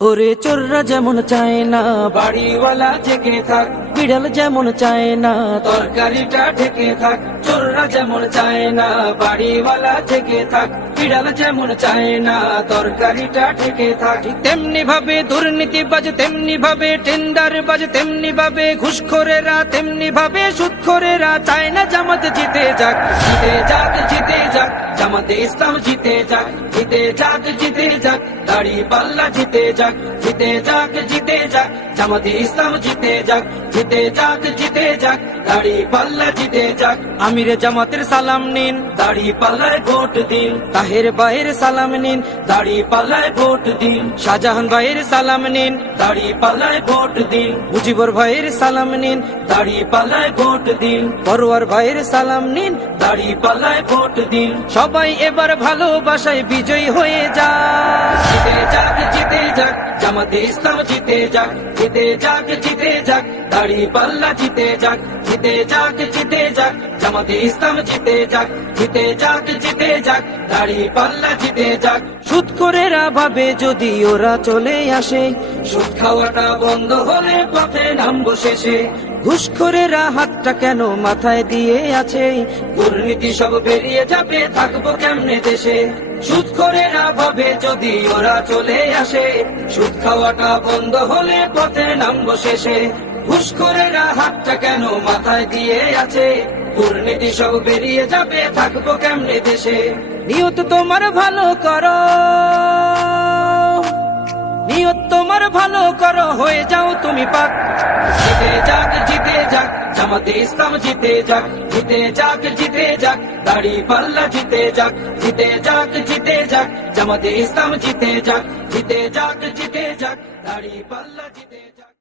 ওরে চোররা যেমন চায় না বাড়িওয়ালা জেগে থাক, বিড়াল যেমন চায় না তরকারিটা ঢেকে থাক। চোররা যেমন চায় না বাড়িওয়ালা জেগে থাক, বিড়াল যেমন চায় না তরকারিটা ঢেকে থাক। তেমনি ভাবে দুর্নীতিবাজ, তেমনি ভাবে টেন্ডার বাজ, তেমনি ভাবে ঘুষখোরেরা, তেমনি ভাবে সুদখোরেরা চায় না জামাত জিতে যাক। জিতে যাক, জিতে যাক, জামাতে ইসলাম জিতে যাক। জিতে যাক, জিতে যাক, দাড়ি পাল্লা জিতে যাক। জিতে যাক, জিতে যাক, জামাতে ইসলাম জিতে যাক। জিতে যাক, জিতে যাক, দাড়ি পাল্লা জিতে যাক। আমিরে জামাতের সালাম নিন, দাড়ি পাল্লায় ভোট দিন। তাহের ভাইয়ের সালাম নিন, দাড়ি পাল্লায় ভোট দিন। শাহজাহান ভাইয়ের সালাম নিন, দাড়ি পাল্লায় ভোট দিন। মুজিবুর ভাইয়ের সালাম নিন, দাড়ি পাল্লায় ভোট দিন। পরোয়ার ভাইয়ের সালাম নিন, দাড়ি পাল্লায় ভোট দিন। সবাই এবার ভালোবাসায় বিজয়ী হয়ে যাক। জিতে যাক, জিতে যাক, জামাতে ইসলাম জিতে যাক। জিতে যাক, জিতে যাক, দাড়ি পাল্লা জিতে যাক। জিতে যাক, জিতে যাক, জামাতে ইসলাম জিতে যাক। জিতে যাক, জিতে যাক, দাড়ি পাল্লা জিতে যাক। সুদখোরেরা ভাবে যদি ওরা চলে আসে, সুদ খাওয়াটা বন্ধ হলে পথে নামবো শেষে। ঘুষখোরেরা হাতটা কেন মাথায় দিয়ে আছে, দুর্নীতি সব বেরিয়ে যাবে, থাকবো কেমনে দেশে। সুদখোরেরা ভাবে যদি ওরা চলে আসে, সুদ খাওয়াটা বন্ধ হলে পথে নামবো শেষে। ঘুষখোরেরা হাতটা কেন মাথায় দিয়ে আছে, দুর্নীতি সব বেরিয়ে যাবে, থাকবো কেমনে দেশে। নিয়ত তোমার ভালো করো, নিয়ত তোমার ভালো করো, হয়ে যাও তুমি পাক। জিতে যাক, জিতে যাক, জামাতে ইসলাম জিতে যাক। জিতে যাক, জিতে যাক, দাড়ি পাল্লা জিতে যাক। জিতে যাক, জিতে যাক, জামাতে ইসলাম জিতে যাক। জিতে যাক, জিতে যাক, দাড়ি পাল্লা জিতে যাক।